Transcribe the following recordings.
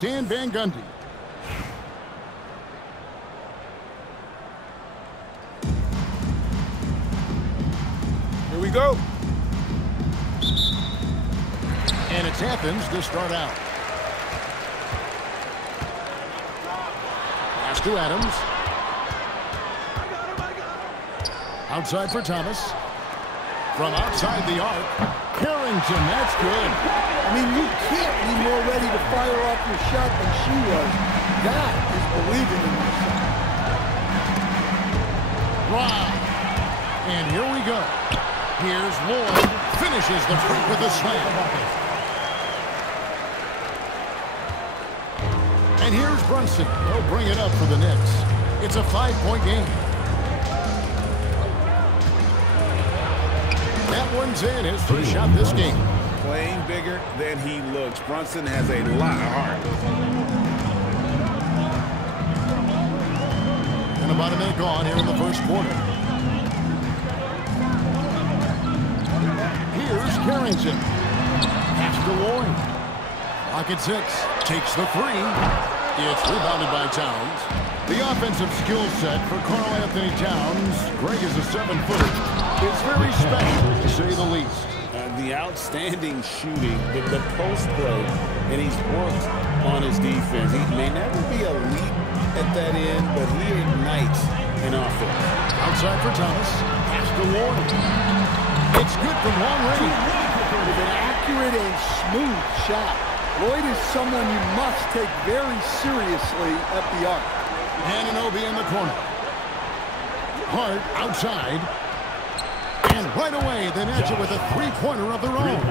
Dan Van Gundy. Here we go. And it's Athens to start out. Pass to Adams. Outside for Thomas. From outside the arc. Harrington, that's good. I mean, you can't be more ready to fire off your shot than she was. That is believing in yourself. Wow. And here we go. Here's Lloyd. Finishes the break with a slam. And here's Brunson. They'll bring it up for the Knicks. It's a 5-point game. That one's in. His first shot this game. Playing bigger than he looks. Brunson has a lot of heart. And about a minute gone here in the first quarter. Here's Carrington. Pass to Lloyd. Clock at 6. Takes the three. It's rebounded by Towns. The offensive skill set for Karl Anthony Towns, Greg is a 7-footer. It's very special, to say the least. The outstanding shooting, the post play, and he's worked on his defense. He may never be elite at that end, but he ignites in offense. Outside for Thomas. Pass to Lloyd. It's good from long range. With an accurate and smooth shot. Lloyd is someone you must take very seriously at the arc. Anunoby in the corner. Hart outside. And right away, they match it with a three-pointer of their own.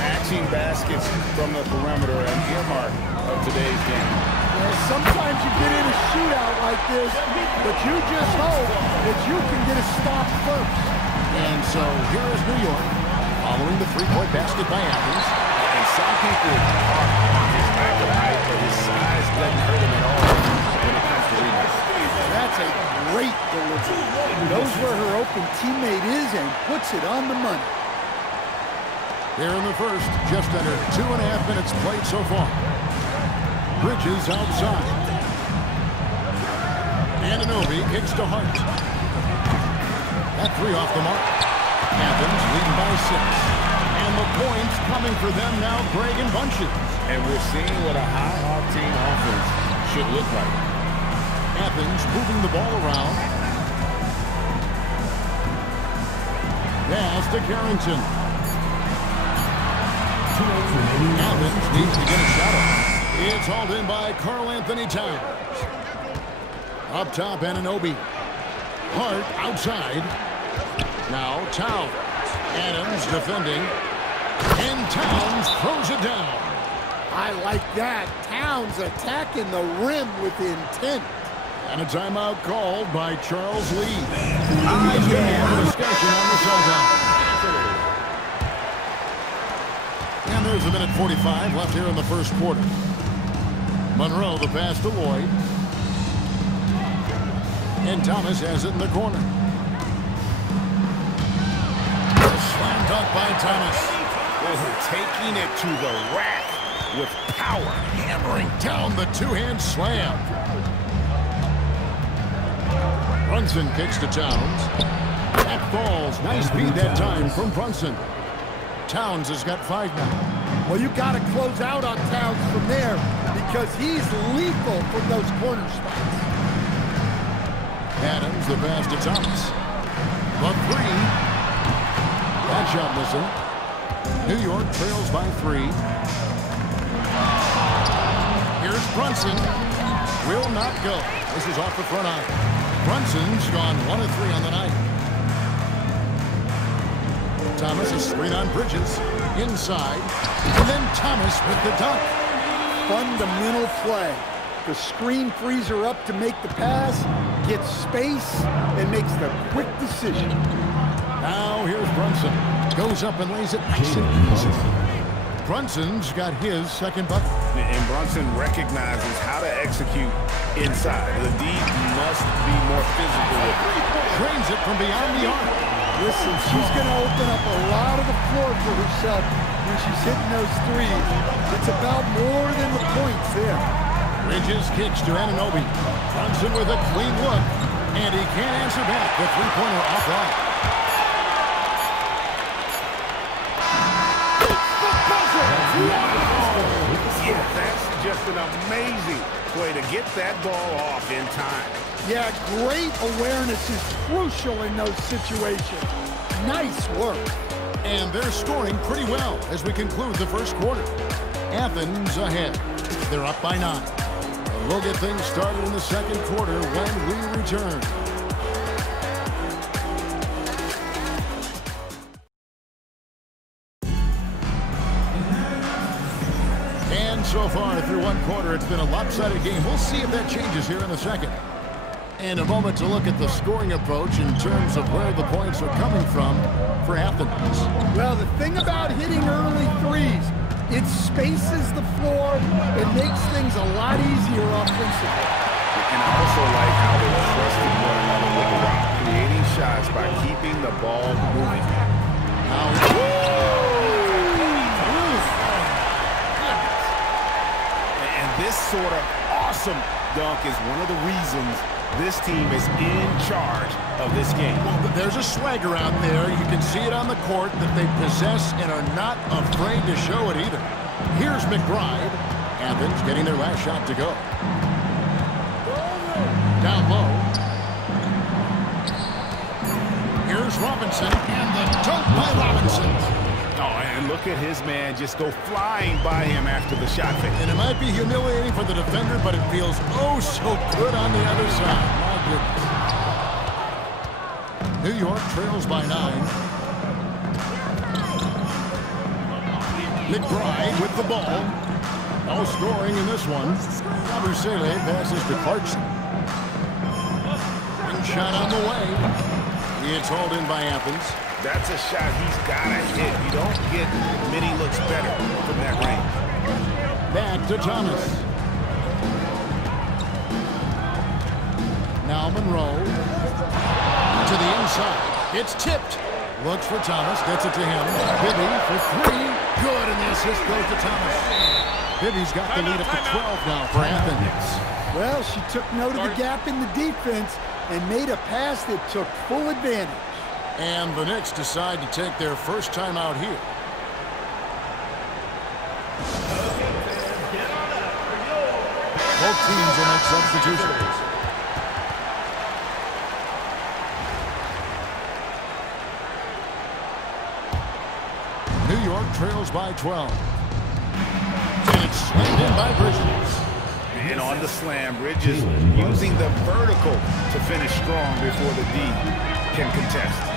Matching baskets from the perimeter, an earmark of today's game. Well, sometimes you get in a shootout like this, but you just hope that you can get a stop first. And so here is New York, following the three-point basket by Athens. And some people are on his lack of height, but his size doesn't hurt him at all when it comes to rebounds. That's a great delivery. Knows where her open teammate is and puts it on the money. Here in the first, just under 2.5 minutes played so far. Bridges outside. Anunoby kicks to Hart. That three off the mark. Athens leading by 6. And the points coming for them now, Greg and bunches. And we're seeing what a high-octane offense should look like. Athens moving the ball around. Pass to Carrington. Athens needs to get a shot off. It's hauled in by Karl Anthony Towns. Up top, Anunoby. Hart outside. Now Towns. Adams defending. And Towns throws it down. I like that. Towns attacking the rim with intent. And a timeout called by Charles Lee. Discussion on the sideline. And there's a minute 45 left here in the first quarter. Monroe the pass to Lloyd. And Thomas has it in the corner. A slam dunk by Thomas. Taking it to the rack with power. Hammering down the two-hand slam. Brunson kicks to Towns. That falls. Nice beat that time from Brunson. Towns has got 5 now. Well, you got to close out on Towns from there because he's lethal from those corner spots. Adams the pass to Thomas. The three. That shot missing. New York trails by 3. Here's Brunson. Will not go. This is off the front eye. Brunson's gone 1 of 3 on the night. Thomas is screen on Bridges. Inside. And then Thomas with the dunk. Fundamental play. The screen frees her up to make the pass, gets space, and makes the quick decision. Now here's Brunson. Goes up and lays it nice and easy. Brunson's got his second bucket. And Brunson recognizes how to execute inside. The D must be more physical with it. Drains it from beyond the arc. Listen, she's going to open up a lot of the floor for herself when she's hitting those threes. It's about more than the Bridges kicks to Anunoby. Brunson with a clean look. And he can't answer back. The three-pointer offline. Yeah, that's just an amazing way to get that ball off in time. Yeah, great awareness is crucial in those situations. Nice work. And they're scoring pretty well as we conclude the first quarter. Athens ahead. They're up by 9. And we'll get things started in the second quarter when we return. And so far through one quarter, it's been a lopsided game. We'll see if that changes here in the second. And a moment to look at the scoring approach in terms of where the points are coming from for Athens. Well, the thing about hitting early threes, it spaces the floor. It makes things a lot easier offensively. And I also like how they trusted one another with the rock, creating shots by keeping the ball moving. And this sort of awesome dunk is one of the reasons this team is in charge of this game. Well, there's a swagger out there. You can see it on the court that they possess and are not afraid to show it either. Here's McBride. Athens getting their last shot to go. Down low. Here's Robinson, and the dunk by Robinson. Oh, and look at his man just go flying by him after the shot fake. And it might be humiliating for the defender, but it feels oh so good on the other side. My goodness. New York trails by 9. McBride with the ball. No scoring in this one. Abusele passes to Clarkson. Ring shot on the way. It's hauled in by Athens. That's a shot he's got to hit. You don't get many looks better from that range. Back to Thomas. Now Monroe. To the inside. It's tipped. Looks for Thomas. Gets it to him. Bibby for 3. Good, and the assist goes to Thomas. Bibby's got the lead up to 12 now for Athens. Well, she took note of the gap in the defense and made a pass that took full advantage. And the Knicks decide to take their first time out here. Both teams will make substitutions. New York trails by 12. And it's slammed in by Bridges. And on the slam, Bridges using the vertical to finish strong before the D can contest.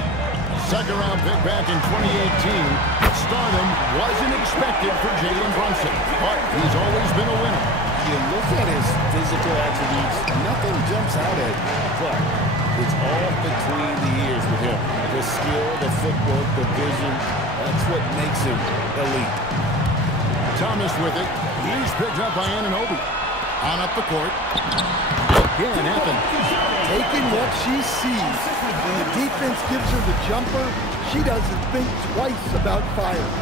Second round pick back in 2018. Stardom wasn't expected for Jalen Brunson, but he's always been a winner. You look at his physical attributes, nothing jumps out at you, but it's all between the ears with him. The skill, the footwork, the vision, that's what makes him elite. Thomas with it. He's picked up by Anunoby. On up the court. Again, Athens. Taking what she sees. When the defense gives her the jumper, she doesn't think twice about firing.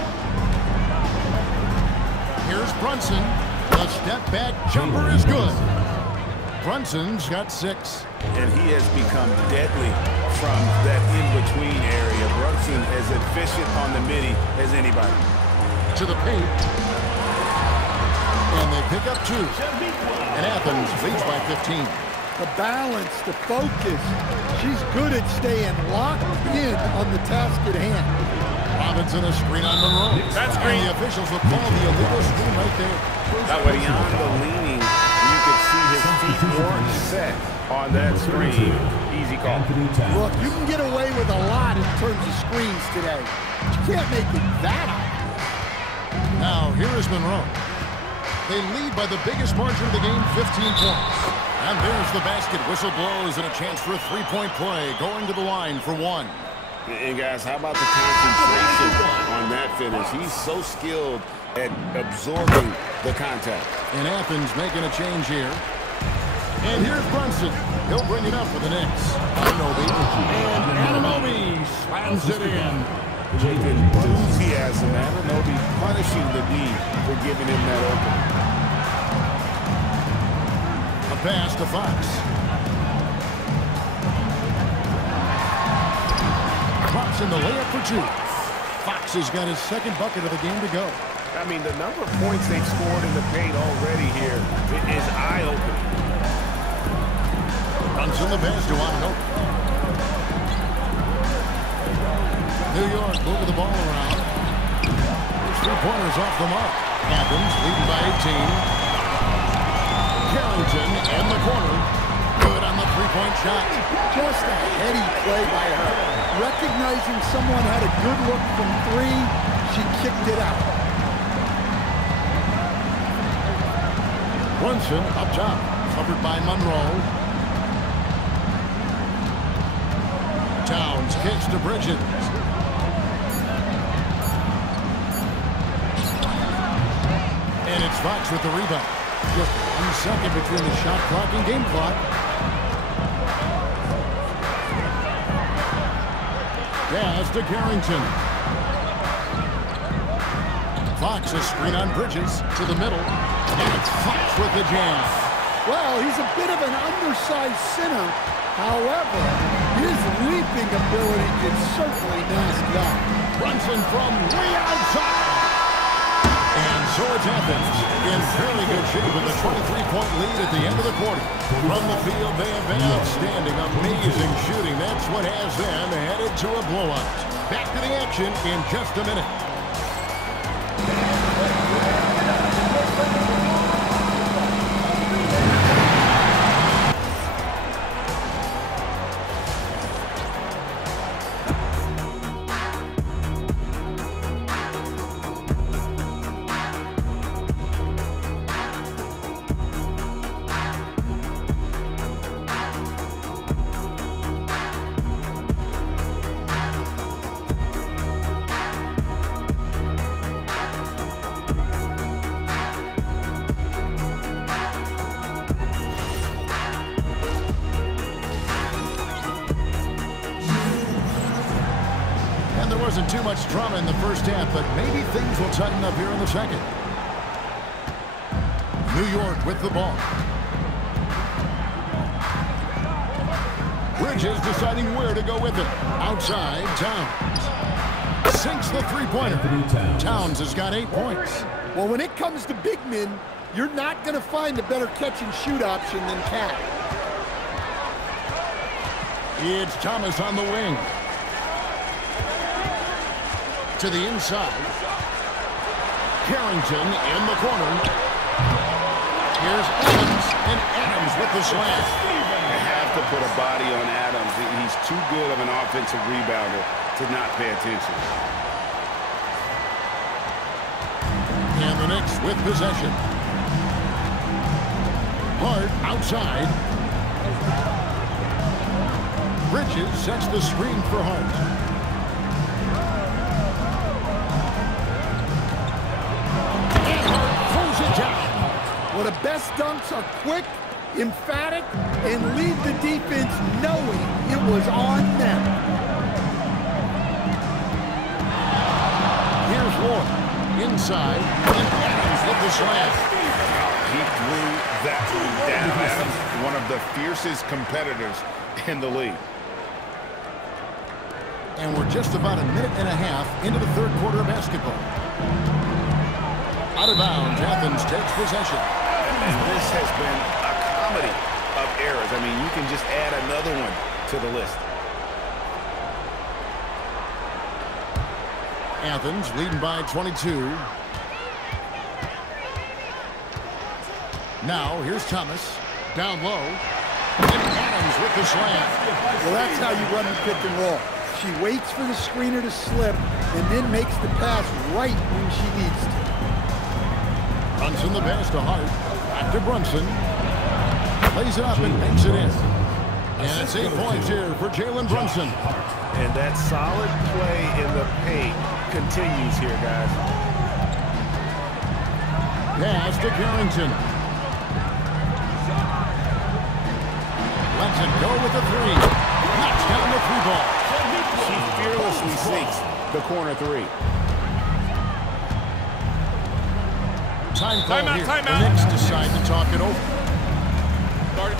Here's Brunson. The step-back jumper is good. Brunson's got 6. And he has become deadly from that in-between area. Brunson as efficient on the midi as anybody. To the paint. And they pick up 2. And Athens leads by 15. The balance, the focus. She's good at staying locked in on the task at hand. Robinson a screen on Monroe. That's green. And the officials will call the illegal screen right there. That way beyond the leaning, you could see his feet weren't set on that screen. Easy call. Look, you can get away with a lot in terms of screens today. You can't make it that obvious. Now, here is Monroe. They lead by the biggest margin of the game, 15 points. And there's the basket. Whistle blows and a chance for a three-point play going to the line for 1. And guys, how about the concentration on that finish? He's so skilled at absorbing the contact. And Athens making a change here. And here's Brunson. He'll bring it up for the Knicks. Anunoby. And Anunoby slams it in. Enthusiasm. Anunoby punishing the D for giving him that open. pass to Fox. Drops in the layup for two. Fox has got his second bucket of the game to go. I mean, the number of points they've scored in the paint already here is eye-opening. Runs in the pass to Anunoby. New York moving the ball around. His three-pointers off the mark. Athens leading by 18. Carrington in the corner. Good on the three-point shot. Just a heady play by her. Recognizing someone had a good look from three, she kicked it out. Brunson up top, covered by Monroe. Towns kicks to Bridges. And it's Fox with the rebound. Just 1 second between the shot clock and game clock. Pass to Carrington. Fox a screen on Bridges to the middle. And it's Fox with the jam. Well, he's a bit of an undersized center. However, his leaping ability can certainly mask that. Brunson from way outside. And so it's Athens in fairly good shape with a 23-point lead at the end of the quarter. From the field, they have been outstanding, amazing shooting. That's what has them headed to a blowout. Back to the action in just a minute. Wasn't too much drama in the first half, but maybe things will tighten up here in the second. New York with the ball. Bridges deciding where to go with it. Outside, Towns. Sinks the three-pointer. Towns has got 8 points. Well, when it comes to big men, you're not going to find a better catch-and-shoot option than Cat. It's Thomas on the wing. To the inside. Carrington in the corner. Here's Adams, and Adams with the slam. You have to put a body on Adams. He's too good of an offensive rebounder to not pay attention. And the Knicks with possession. Hart outside. Bridges sets the screen for Hart. Well, the best dunks are quick, emphatic, and leave the defense knowing it was on them. Here's Ward. Inside, and Adams with the slam. He threw that one down. Adams, one of the fiercest competitors in the league. And we're just about a minute and a half into the third quarter of basketball. Out of bounds, Athens takes possession. And this has been a comedy of errors. I mean, you can just add another one to the list. Athens leading by 22. Now, here's Thomas. Down low. And Adams with the slam. Well, that's how you run the pick and roll. She waits for the screener to slip and then makes the pass right when she needs to. Brunson the pass to Hart. Back to Brunson. Plays it up and banks it in. And it's 8 points here for Jalen Brunson. And that solid play in the paint continues here, guys. Pass to Carrington. Lets it go with the three. Knocks down the three ball. She fearlessly sinks the corner three. Time call here. The Knicks decide to talk it over. started.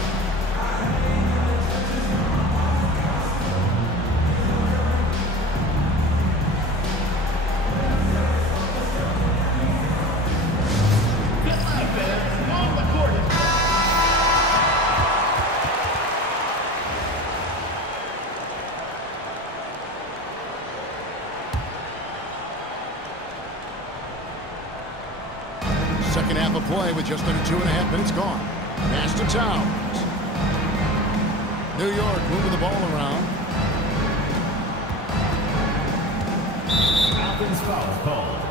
Second half of play with just under 2.5 minutes gone. Pass to Towns. New York moving the ball around. Offense foul called.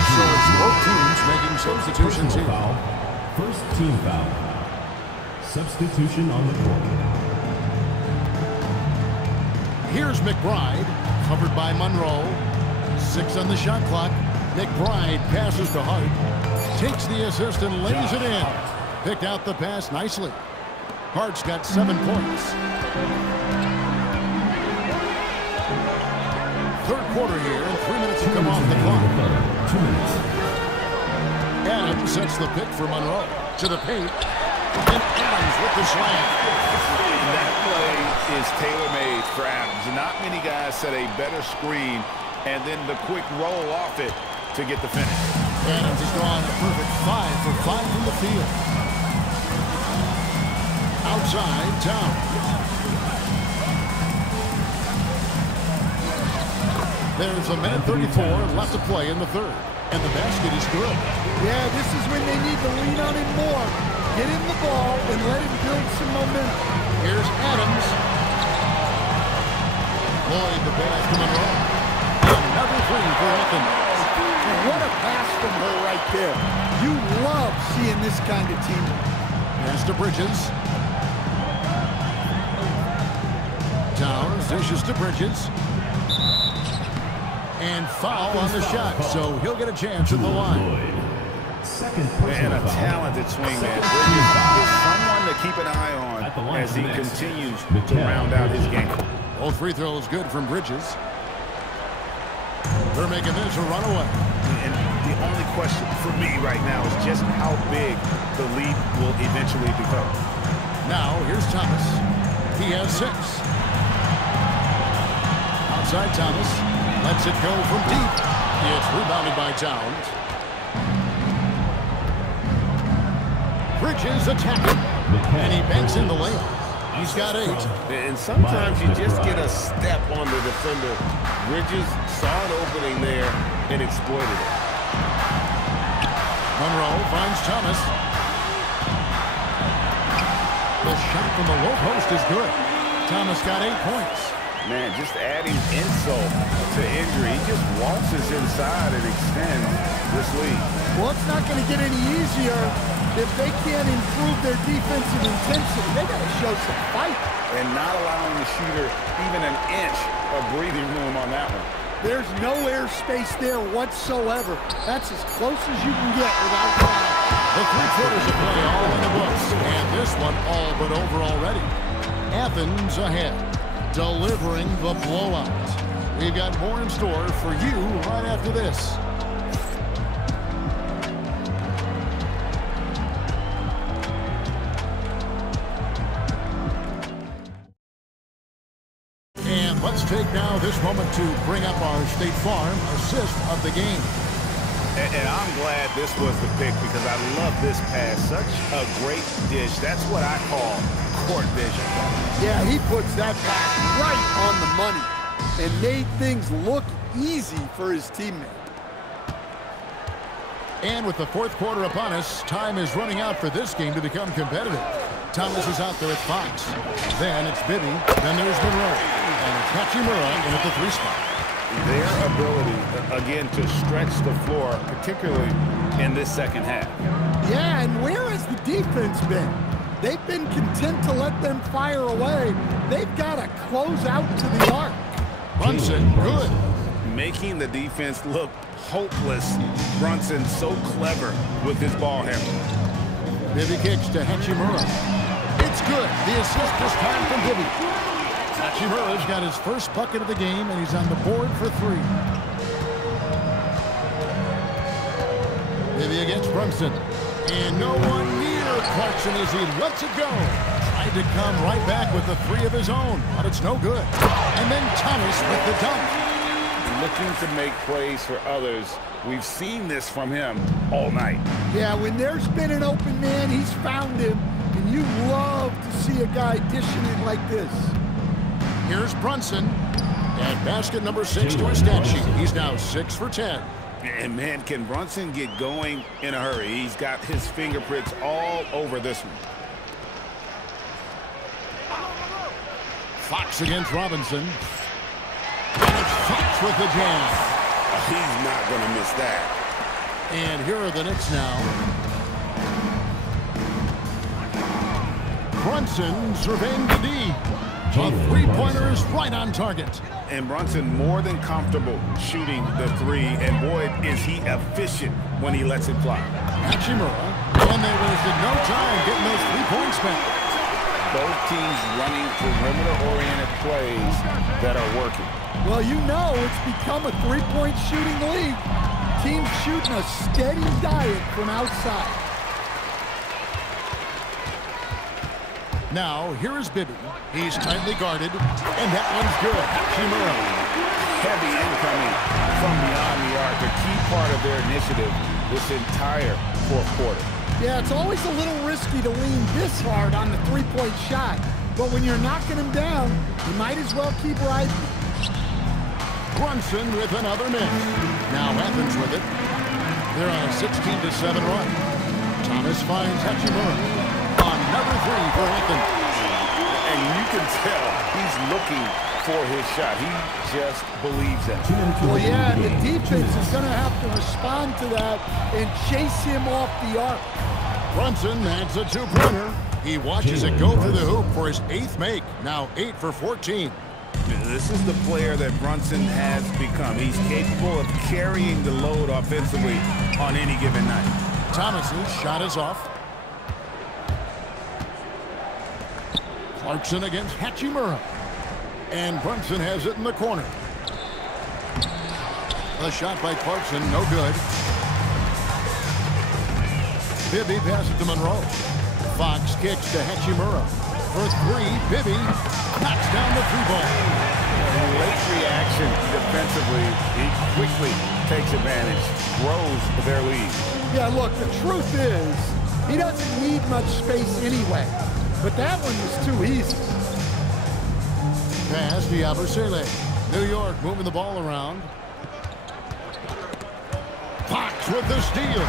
So it's both teams making substitutions here. Foul. First team foul. Substitution on the court. Here's McBride, covered by Monroe. 6 on the shot clock. McBride passes to Hart. Takes the assist and lays it in. Picked out the pass nicely. Hart's got 7 points. Third quarter here, and 3 minutes to come off the clock. 2 minutes. Adams sets the pick for Monroe. To the paint. And Adams with the slam. That play is tailor-made for Adams. Not many guys set a better screen and then the quick roll off it to get the finish. Adams has gone a perfect 5 for 5 from the field. Outside, Towns. There's a minute 34 left to play in the third. And the basket is good. Yeah, this is when they need to lean on him more. Get him the ball and let him build some momentum. Here's Adams. Lloyd the pass to Monroe. Another 3 for Athens. What a pass from her right there. You love seeing this kind of team. Pass to Bridges. Towns dishes to Bridges. And foul on the shot, so he'll get a chance at the line. Second And personal a foul. talented swing man. Bridges is someone to keep an eye on as he continues to round out his game. Both free throws good from Bridges. They're making this a runaway. And the only question for me right now is just how big the lead will eventually become. Now, here's Thomas. He has 6. Outside Thomas. Lets it go from deep. It's rebounded by Towns. Bridges attacking. And he banks in the layup. He's got 8. And sometimes you just get a step on the defender. Bridges saw an opening there and exploited it. Monroe finds Thomas. The shot from the low post is good. Thomas got 8 points. Man, just adding insult to injury. He just waltzes inside and extends this lead. Well, it's not going to get any easier if they can't improve their defensive intensity. They got to show some fight. And not allowing the shooter even an inch of breathing room on that one. There's no air space there whatsoever. That's as close as you can get without foul. The 3 quarters of play all in the books. And this one all but over already. Athens ahead, delivering the blowout. We've got more in store for you right after this. And let's take now this moment to bring up our State Farm assist of the game. And I'm glad this was the pick because I love this pass. Such a great dish. That's what I call court vision. Yeah, he puts that pass right on the money and made things look easy for his teammate. And with the 4th quarter upon us, time is running out for this game to become competitive. Thomas is out there at Fox. Then it's Bibby. Then there's Monroe. And it's Hachimura in at the 3 spot. Their ability, again, to stretch the floor, particularly in this second half. Yeah, and where has the defense been? They've been content to let them fire away. They've got to close out to the arc. Brunson, good. Making the defense look hopeless. Brunson so clever with his ball handling. Bibby kicks to Hachimura. It's good. The assist this time from Bibby. Hachimura's got his first bucket of the game, and he's on the board for 3. Bibby against Brunson. And no one near Clarkson. Thompson as he lets it go. Tried to come right back with the three of his own, but it's no good. And then Thomas with the dunk. Looking to make plays for others. We've seen this from him all night. Yeah, when there's been an open man, he's found him. And you love to see a guy dishing it like this. Here's Brunson. And basket number 6 to his stat sheet. He's now 6 for 10. And, man, can Brunson get going in a hurry? He's got his fingerprints all over this one. Fox against Robinson. And it's Fox with the jam. He's not going to miss that. And here are the Knicks now. Brunson surveying the D. A three-pointer is right on target. And Brunson more than comfortable shooting the three. And, boy, is he efficient when he lets it fly. Hachimura. And they wasted no time getting those 3 points back. Both teams running perimeter-oriented plays that are working. Well, you know it's become a three-point shooting league. Teams shooting a steady diet from outside. Now, here is Bibby. He's tightly guarded, and that one's good. Hachimura. Heavy incoming from beyond the arc, a key part of their initiative this entire fourth quarter. Yeah, it's always a little risky to lean this hard on the three-point shot. But when you're knocking him down, you might as well keep riding. Brunson with another miss. Now Athens with it. They're on a 16-7 run. Thomas finds Hachimura. Another three for Athens. And you can tell he's looking for his shot. He just believes it. Well, yeah, and the defense is going to have to respond to that and chase him off the arc. Brunson adds a two-pointer. He watches it go through the hoop for his 8th make. Now 8 for 14. This is the player that Brunson has become. He's capable of carrying the load offensively on any given night. Thomas's shot is off. Clarkson against Hachimura. And Brunson has it in the corner. A shot by Clarkson, no good. Bibby passes to Monroe. Fox kicks to Hachimura. For three, Bibby knocks down the three ball. Late reaction defensively. He quickly takes advantage, grows their lead. Yeah, look, the truth is, he doesn't need much space anyway. But that one was too easy. Pass to Yabusele. New York moving the ball around. Fox with the steal.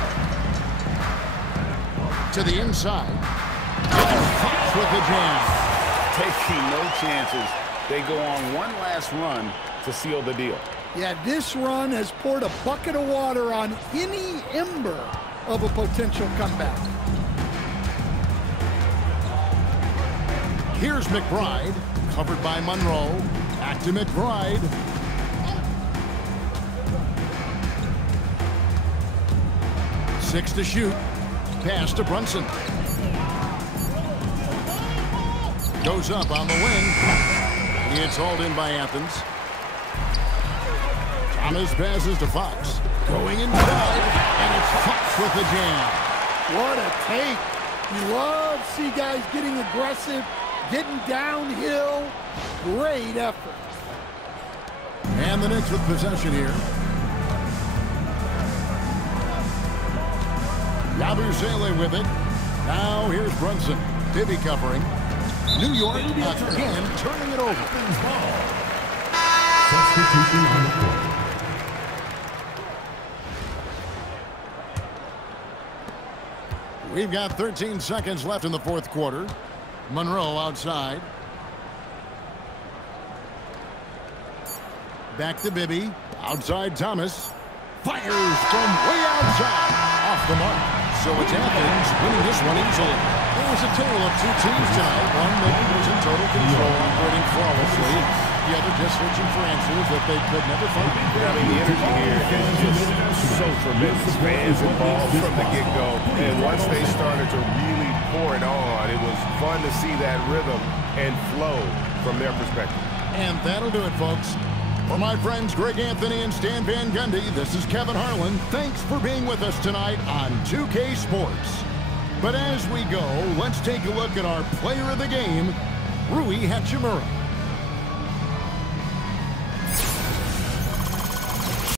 To the inside. And Fox with the jam. Taking no chances. They go on one last run to seal the deal. Yeah, this run has poured a bucket of water on any ember of a potential comeback. Here's McBride, covered by Monroe. Back to McBride. Six to shoot. Pass to Brunson. Goes up on the wing. It's hauled in by Athens. Thomas passes to Fox. Going inside, and it's Fox with the jam. What a take. You love to see guys getting aggressive, getting downhill. Great effort. And the Knicks with possession here. Yabusele with it. Now here's Brunson. Bibby covering. New York again turning it over. Substitution on the court. We've got 13 seconds left in the fourth quarter. Monroe outside. Back to Bibby. Outside Thomas. Fires from way outside. Off the mark. So it's Athens winning this one easily. It was a tale of two teams tonight. One that was in total control, operating flawlessly. The other just searching for answers that they could never find. I mean, the energy here is just so tremendous. Fans involved from the get-go. And once they started to really pour it on, it was fun to see that rhythm and flow from their perspective. And that'll do it, folks. For my friends Greg Anthony and Stan Van Gundy, this is Kevin Harlan. Thanks for being with us tonight on 2K Sports. But as we go, let's take a look at our player of the game, Rui Hachimura.